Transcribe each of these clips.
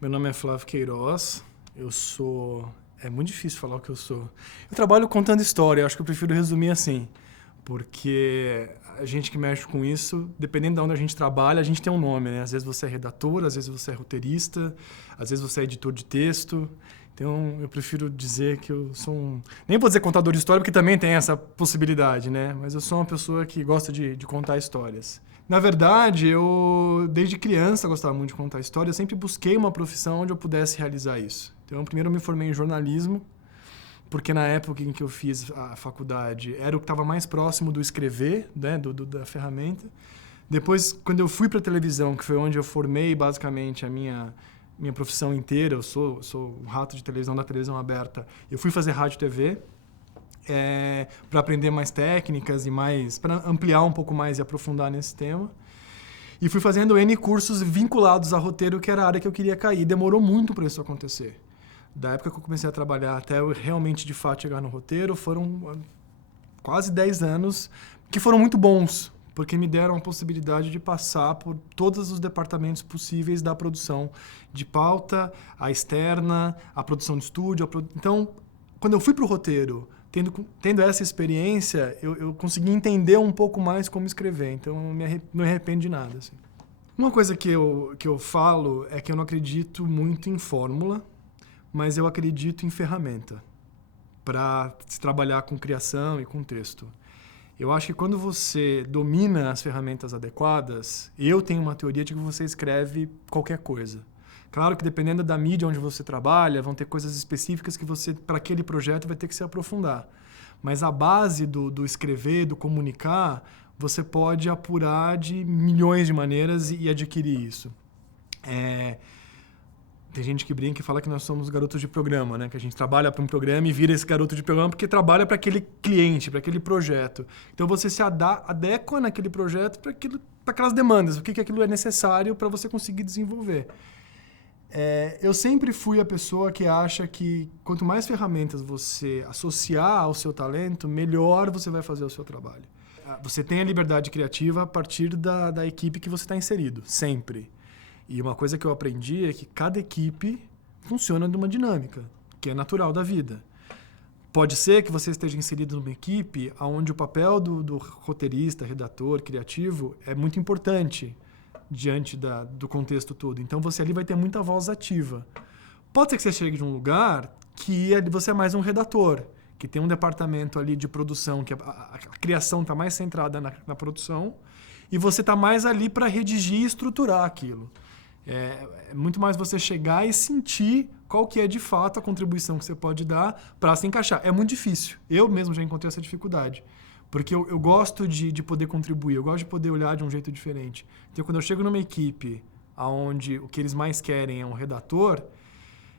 Meu nome é Flávio Queiroz, É muito difícil falar o que eu sou. Eu trabalho contando história, acho que eu prefiro resumir assim. Porque a gente que mexe com isso, dependendo de onde a gente trabalha, a gente tem um nome, né? Às vezes você é redator, às vezes você é roteirista, às vezes você é editor de texto. Então, eu prefiro dizer que eu sou Nem vou dizer contador de história, porque também tem essa possibilidade, né? Mas eu sou uma pessoa que gosta de contar histórias. Na verdade, eu, desde criança, gostava muito de contar histórias. Eu sempre busquei uma profissão onde eu pudesse realizar isso. Então, primeiro eu me formei em jornalismo, porque na época em que eu fiz a faculdade era o que estava mais próximo do escrever, né, da ferramenta. Depois, quando eu fui para a televisão, que foi onde eu formei basicamente a minha profissão inteira, eu sou um rato de televisão da televisão aberta, eu fui fazer rádio e TV para aprender mais técnicas e para ampliar um pouco mais e aprofundar nesse tema. E fui fazendo N cursos vinculados a roteiro, que era a área que eu queria cair. Demorou muito para isso acontecer. Da época que eu comecei a trabalhar até eu realmente, de fato, chegar no roteiro, foram quase 10 anos que foram muito bons, porque me deram a possibilidade de passar por todos os departamentos possíveis da produção, de pauta, a externa, a produção de estúdio. Então, quando eu fui para o roteiro, tendo essa experiência, eu consegui entender um pouco mais como escrever. Então, não me arrependo de nada. Assim. Uma coisa que eu falo é que eu não acredito muito em fórmula, mas eu acredito em ferramenta para se trabalhar com criação e com texto. Eu acho que quando você domina as ferramentas adequadas, eu tenho uma teoria de que você escreve qualquer coisa. Claro que dependendo da mídia onde você trabalha, vão ter coisas específicas que você, para aquele projeto, vai ter que se aprofundar. Mas a base do escrever, do comunicar, você pode apurar de milhões de maneiras e adquirir isso. Tem gente que brinca e fala que nós somos garotos de programa, né? Que a gente trabalha para um programa e vira esse garoto de programa porque trabalha para aquele cliente, para aquele projeto. Então você se adequa naquele projeto para aquelas demandas, o que aquilo é necessário para você conseguir desenvolver. Eu sempre fui a pessoa que acha que quanto mais ferramentas você associar ao seu talento, melhor você vai fazer o seu trabalho. Você tem a liberdade criativa a partir da equipe que você está inserido, sempre. E uma coisa que eu aprendi é que cada equipe funciona de uma dinâmica, que é natural da vida. Pode ser que você esteja inserido numa equipe onde o papel do roteirista, redator, criativo é muito importante diante do contexto todo. Então você ali vai ter muita voz ativa. Pode ser que você chegue de um lugar que você é mais um redator, que tem um departamento ali de produção, que a criação está mais centrada na produção, e você está mais ali para redigir e estruturar aquilo. É muito mais você chegar e sentir qual que é de fato a contribuição que você pode dar para se encaixar. É muito difícil. Eu mesmo já encontrei essa dificuldade. Porque eu gosto de poder contribuir, eu gosto de poder olhar de um jeito diferente. Então, quando eu chego numa equipe onde o que eles mais querem é um redator,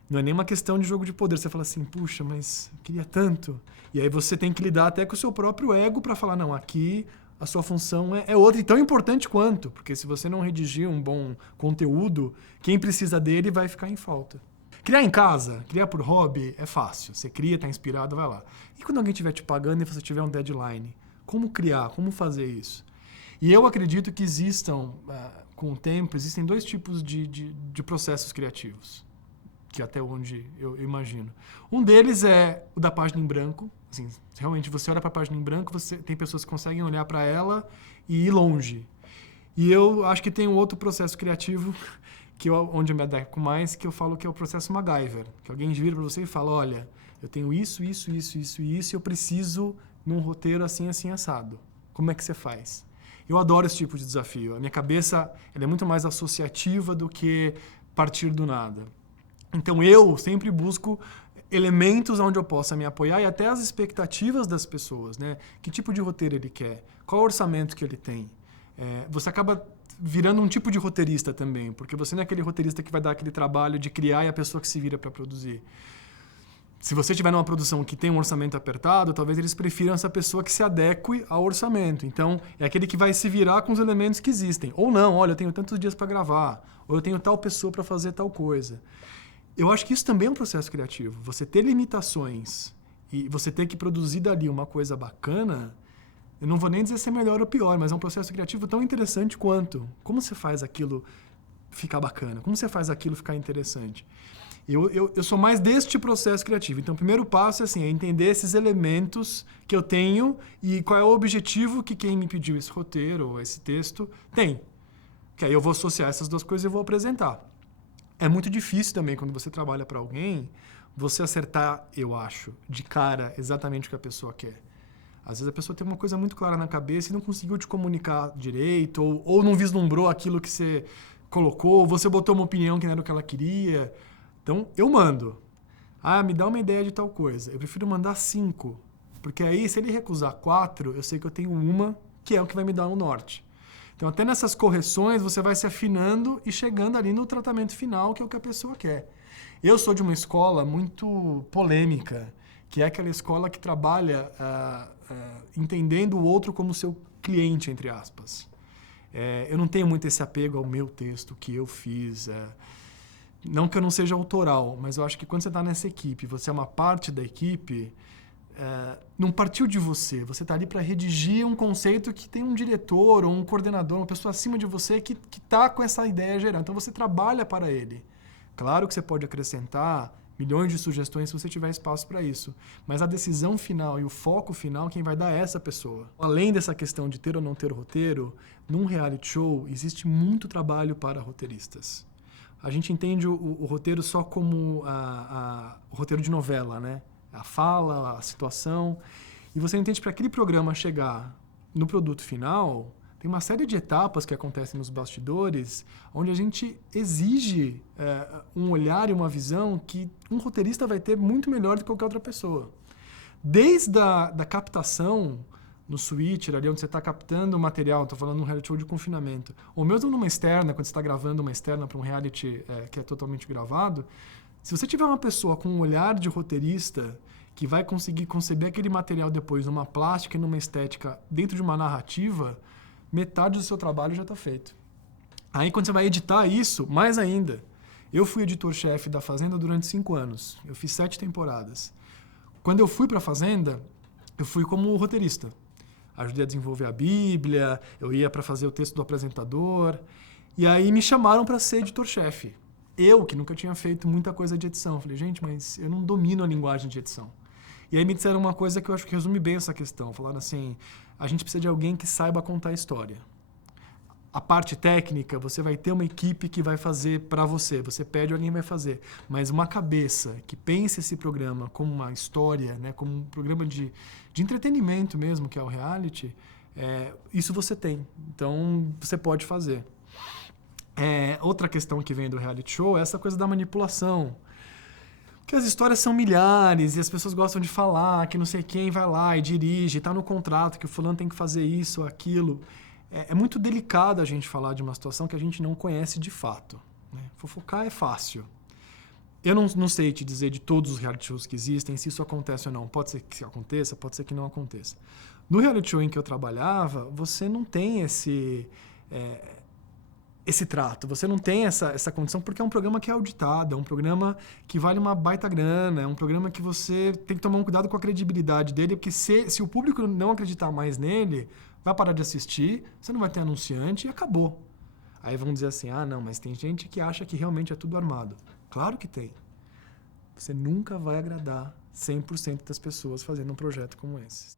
não é nem uma questão de jogo de poder. Você fala assim, puxa, mas eu queria tanto. E aí você tem que lidar até com o seu próprio ego para falar, não, aqui a sua função é outra e tão importante quanto. Porque se você não redigir um bom conteúdo, quem precisa dele vai ficar em falta. Criar em casa, criar por hobby, é fácil. Você cria, está inspirado, vai lá. E quando alguém estiver te pagando e você tiver um deadline? Como criar? Como fazer isso? E eu acredito que com o tempo, existem dois tipos de processos criativos, que até onde eu imagino. Um deles é o da página em branco. Assim, realmente, você olha para a página em branco, tem pessoas que conseguem olhar para ela e ir longe. E eu acho que tem um outro processo criativo, onde eu me adequo mais, que eu falo que é o processo MacGyver. Que alguém vira para você e fala, olha, eu tenho isso, e eu preciso num roteiro assim, assim, assado. Como é que você faz? Eu adoro esse tipo de desafio. A minha cabeça ela é muito mais associativa do que partir do nada. Então eu sempre busco elementos onde eu possa me apoiar e até as expectativas das pessoas, né? Que tipo de roteiro ele quer? Qual o orçamento que ele tem? Você acaba virando um tipo de roteirista também, porque você não é aquele roteirista que vai dar aquele trabalho de criar e a pessoa que se vira para produzir. Se você estiver numa produção que tem um orçamento apertado, talvez eles prefiram essa pessoa que se adeque ao orçamento. Então, é aquele que vai se virar com os elementos que existem. Ou não, olha, eu tenho tantos dias para gravar, ou eu tenho tal pessoa para fazer tal coisa. Eu acho que isso também é um processo criativo. Você ter limitações e você ter que produzir dali uma coisa bacana, eu não vou nem dizer se é melhor ou pior, mas é um processo criativo tão interessante quanto. Como você faz aquilo ficar bacana? Como você faz aquilo ficar interessante? Eu sou mais deste processo criativo. Então, o primeiro passo é assim, é entender esses elementos que eu tenho e qual é o objetivo que quem me pediu esse roteiro ou esse texto tem. Que aí eu vou associar essas duas coisas e vou apresentar. É muito difícil também, quando você trabalha para alguém, você acertar, eu acho, de cara exatamente o que a pessoa quer. Às vezes a pessoa tem uma coisa muito clara na cabeça e não conseguiu te comunicar direito, ou não vislumbrou aquilo que você colocou, ou você botou uma opinião que não era o que ela queria. Então, eu mando. Ah, me dá uma ideia de tal coisa. Eu prefiro mandar 5, porque aí, se ele recusar 4, eu sei que eu tenho uma, que é o que vai me dar um norte. Então, até nessas correções, você vai se afinando e chegando ali no tratamento final, que é o que a pessoa quer. Eu sou de uma escola muito polêmica, que é aquela escola que trabalha entendendo o outro como seu cliente, entre aspas. Eu não tenho muito esse apego ao meu texto, que eu fiz. Não que eu não seja autoral, mas eu acho que quando você está nessa equipe, você é uma parte da equipe, não partiu de você. Você está ali para redigir um conceito que tem um diretor ou um coordenador, uma pessoa acima de você que está com essa ideia geral. Então você trabalha para ele. Claro que você pode acrescentar milhões de sugestões se você tiver espaço para isso. Mas a decisão final e o foco final, quem vai dar é essa pessoa. Além dessa questão de ter ou não ter roteiro, num reality show existe muito trabalho para roteiristas. A gente entende o roteiro só como o roteiro de novela, né? A fala, a situação. E você entende para aquele programa chegar no produto final, tem uma série de etapas que acontecem nos bastidores, onde a gente exige um olhar e uma visão que um roteirista vai ter muito melhor do que qualquer outra pessoa. Desde da captação no switcher, ali onde você está captando o material, estou falando de um reality show de confinamento, ou mesmo numa externa, quando você está gravando uma externa para um reality que é totalmente gravado, se você tiver uma pessoa com um olhar de roteirista que vai conseguir conceber aquele material depois numa plástica e numa estética dentro de uma narrativa, metade do seu trabalho já está feito. Aí quando você vai editar isso, mais ainda. Eu fui editor-chefe da Fazenda durante 5 anos. Eu fiz 7 temporadas. Quando eu fui para a Fazenda, eu fui como roteirista. Ajudei a desenvolver a Bíblia, eu ia para fazer o texto do apresentador. E aí me chamaram para ser editor-chefe. Eu, que nunca tinha feito muita coisa de edição. Falei, gente, mas eu não domino a linguagem de edição. E aí me disseram uma coisa que eu acho que resume bem essa questão. Falaram assim, a gente precisa de alguém que saiba contar a história. A parte técnica, você vai ter uma equipe que vai fazer para você. Você pede, alguém vai fazer. Mas uma cabeça que pense esse programa como uma história, né, como um programa de entretenimento mesmo, que é o reality, isso você tem. Então, você pode fazer. Outra questão que vem do reality show é essa coisa da manipulação. Porque as histórias são milhares e as pessoas gostam de falar que não sei quem vai lá e dirige, está no contrato que o fulano tem que fazer isso ou aquilo. É muito delicado a gente falar de uma situação que a gente não conhece de fato, né? Fofocar é fácil. Eu não sei te dizer de todos os reality shows que existem, se isso acontece ou não. Pode ser que aconteça, pode ser que não aconteça. No reality show em que eu trabalhava, você não tem esse trato, você não tem essa condição, porque é um programa que é auditado, é um programa que vale uma baita grana, é um programa que você tem que tomar um cuidado com a credibilidade dele, porque se o público não acreditar mais nele, vai parar de assistir, você não vai ter anunciante e acabou. Aí vão dizer assim, não, mas tem gente que acha que realmente é tudo armado. Claro que tem. Você nunca vai agradar 100% das pessoas fazendo um projeto como esse.